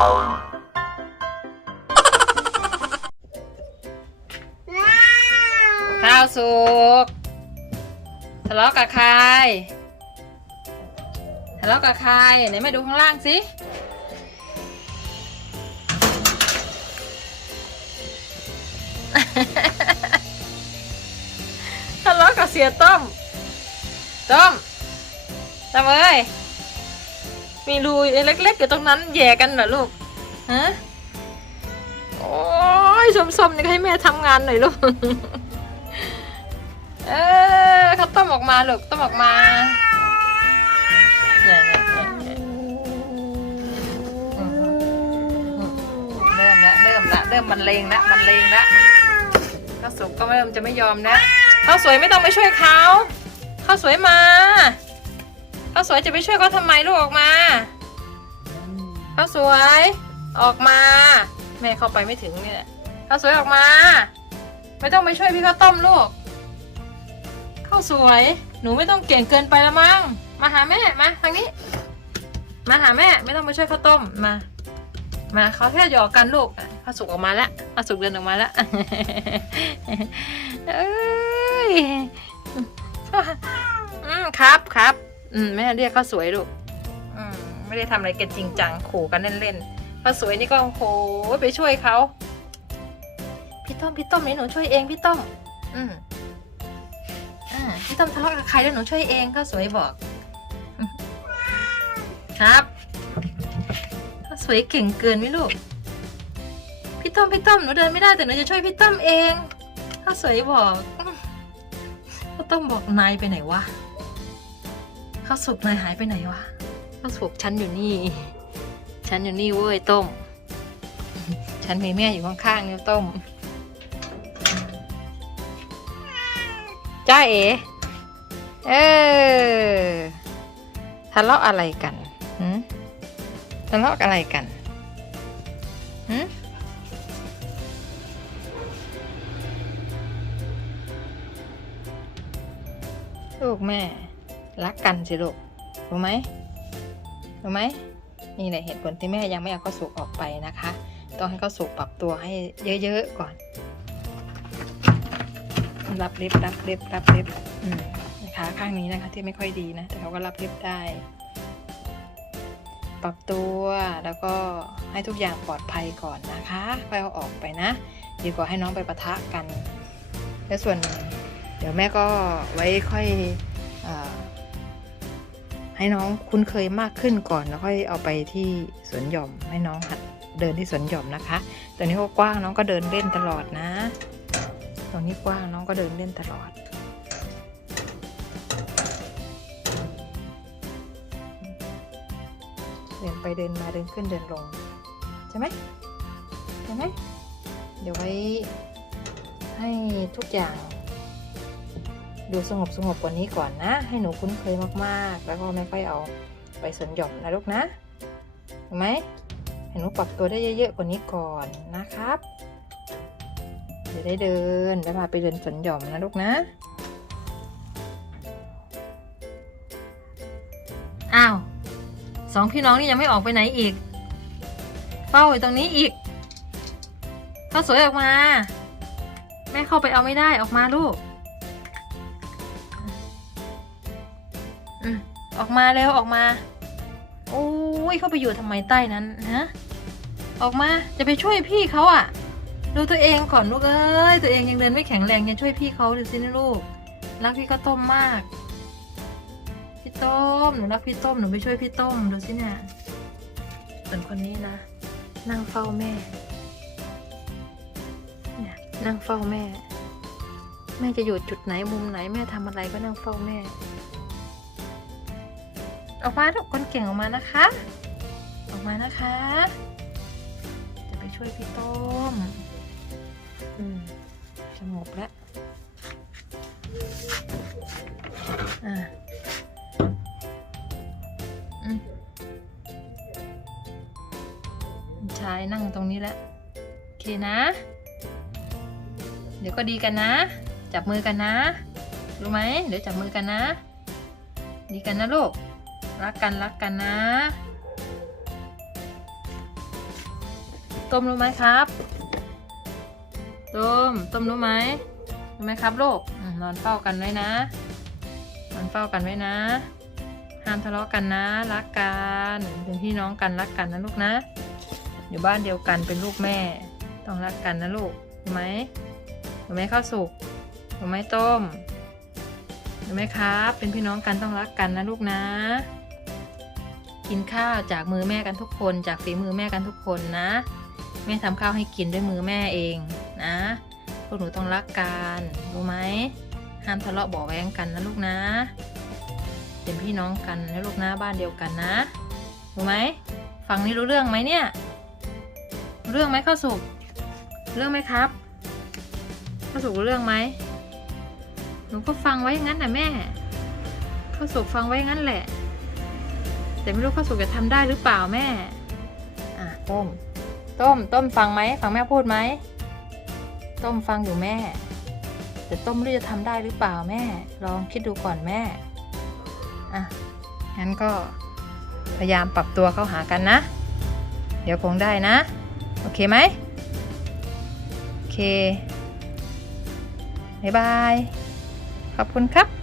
ข้าวสุกทะเลาะกับใครทะเลาะกับใครไหนมาดูข้างล่างสิทะเลาะกับเสียต้ม ต้มต้มเอ้ย มีรูเล็กๆอยู่ตรงนั้นแย่กันเหรอลูก ฮะ โอ้ยสมๆนี่ก็ให้แม่ทำงานหน่อยลูก เออเขาต้มออกมาลูกต้มออกมาเนี่ยเนี่ยเนี่ยเนี่ยอืมเริ่มละเริ่มละเริ่มมันเลงละมันเลงละข้าวสุกก็เริ่มจะไม่ยอมนะข้าวสวยไม่ต้องไปช่วยเขาข้าวสวยมา ข้าสวยจะไปช่วยเขาทำไมลูกออกมาข้าสวย ออกมา แม่เข้าไปไม่ถึงเนี่ยข้าสวยออกมา ไม่ต้องไปช่วยพี่ข้าวต้มลูกข้าสวย หนูไม่ต้องเก่งเกินไปละมั้งมาหาแม่มาทางนี้ มาหาแม่ไม่ต้องไปช่วยข้าวต้มมา มาเขาแค่หยอกกันลูกข้าสุกออกมาแล้วข้าสุกเดินออกมาแล้วเอ้ยครับครับ อืมแม่เรียกข้าวสวยลูกอืมไม่ได้ทำอะไรกันจริงจังขู่กันเล่นๆข้าวสวยนี่ก็โอ้โหไปช่วยเขาพี่ต้มพี่ต้มนี่หนูช่วยเองพี่ต้มอืมอ่าพี่ต้อมทะเลาะกับใครแล้วหนูช่วยเองข้าวสวยบอก ครับข้าวสวยเก่งเกินไหมลูกพี่ต้อมพี่ต้อมหนูเดินไม่ได้แต่หนูจะช่วยพี่ต้อมเองข้าวสวยบอกข้าวต้มบอกนายไปไหนวะ ข้าวสุกนายหายไปไหนวะข้าวสุกฉันอยู่นี่ ฉันอยู่นี่เว้ยต้ม ฉันมีแม่อยู่ข้างๆเนี่ยต้ม จ้าเอ๋เออทะเลาะอะไรกันหืทะเลาะอะไรกันหืลูกแม่ รักกันสิลูกรู้ไหมรู้ไหมนี่แหละเหตุผลที่แม่ยังไม่เอาข้าวสุกออกไปนะคะ ต้องให้ข้าวสุกปรับตัวให้เยอะๆก่อน รับเล็บรับเล็บรับเล็บอืมนะคะข้างนี้นะคะที่ไม่ค่อยดีนะ แต่เขาก็รับเล็บได้ ปรับตัวแล้วก็ให้ทุกอย่างปลอดภัยก่อนนะคะค่อยเอาออกไปนะดีกว่าให้น้องไปปะทะกัน แล้วส่วนเดี๋ยวแม่ก็ไว้ค่อยอ ให้น้องคุ้นเคยมากขึ้นก่อน แล้วค่อยเอาไปที่สวนหย่อมให้น้องหัดเดินที่สวนหย่อมนะคะตอนนี้ก็กว้างน้องก็เดินเล่นตลอดนะตรงนี้กว้างน้องก็เดินเล่นตลอดเดินไปเดินมาเดินขึ้นเดินลงใช่ไหมใช่ไหมเดี๋ยวไว้ให้ทุกอย่าง ดูสงบสงบกว่านี้ก่อนนะ ให้หนูคุ้นเคยมากๆ แล้วก็ไม่ค่อยเอาไปสนหย่อมนะลูกนะเห็นไหมให้หนูปรับตัวได้เยอะๆกว่านี้ก่อนนะครับเดี๋ยวได้เดินแล้วพาไปเดินสนหย่อมนะลูกนะอ้าวสองพี่น้องนี่ยังไม่ออกไปไหนอีก เฝ้าอยู่ตรงนี้อีกข้าสวยออกมา แม่เข้าไปเอาไม่ได้ออกมาลูก ออกมาเร็วออกมา โอ้ยเข้าไปอยู่ทำไมใต้นั้นฮะออกมาจะไปช่วยพี่เขาอะ ดูตัวเองก่อนลูกเอ้ยตัวเองยังเดินไม่แข็งแรงยังช่วยพี่เขาดูสินะลูกรักพี่ก็ต้มมาก พี่ต้มหนูรักพี่ต้มหนูไปช่วยพี่ต้มดูสิเนี่ยส่วนคนนี้นะ นั่งเฝ้าแม่เนี่ยนั่งเฝ้าแม่ แม่จะอยู่จุดไหนมุมไหนแม่ทำอะไรก็นั่งเฝ้าแม่ ออกมาทุกคนเก่งออกมานะคะ ออกมานะคะ จะไปช่วยพี่ต้มอืมสงบแล้วอ่าอืมชายนั่งตรงนี้แล้วโอเคนะ เดี๋ยวก็ดีกันนะ จับมือกันนะ รู้ไหมเดี๋ยวจับมือกันนะ ดีกันนะลูก รักกันรักกันนะต้มรู้ไหมครับต้มต้มรู้ไหมรู้ไหมครับลูกนอนเฝ้ากันไว้นะนอนเฝ้ากันไว้นะห้ามทะเลาะกันนะรักกันเป็นพี่น้องกันรักกันนะลูกนะ อยู่บ้านเดียวกันเป็นลูกแม่ ต้องรักกันนะลูกรู้ไหมรู้ไหมข้าวสุกรู้ไหมต้มรู้ไหมครับ เป็นพี่น้องกันต้องรักกันนะลูกนะ กินข้าวจากมือแม่กันทุกคน จากฝีมือแม่กันทุกคนนะ แม่ทำข้าวให้กินด้วยมือแม่เองนะพวกหนูต้องรักกันรู้ไหมห้ามทะเลาะเบาะแว้งกันนะลูกนะ เป็นพี่น้องกันนะลูกนะบ้านเดียวกันนะรู้ไหมฟังนี่รู้เรื่องไหมเนี่ยเรื่องไหมข้าวสุกเรื่องไหมครับข้าวสุกรู้เรื่องไหมหนูก็ฟังไว้งั้นนะแม่ข้าวสุกฟังไว้งั้นแหละ แต่ไม่รู้ข้าวสุกจะทำได้หรือเปล่าแม่ อะต้ม ต้ม ต้มฟังไหม ฟังแม่พูดไหม ต้มฟังอยู่แม่ แต่ต้มไม่รู้จะทำได้หรือเปล่าแม่ ลองคิดดูก่อนแม่ อะ งั้นก็พยายามปรับตัวเข้าหากันนะ เดี๋ยวคงได้นะ โอเคไหม โอเค บ๊ายบาย ขอบคุณครับ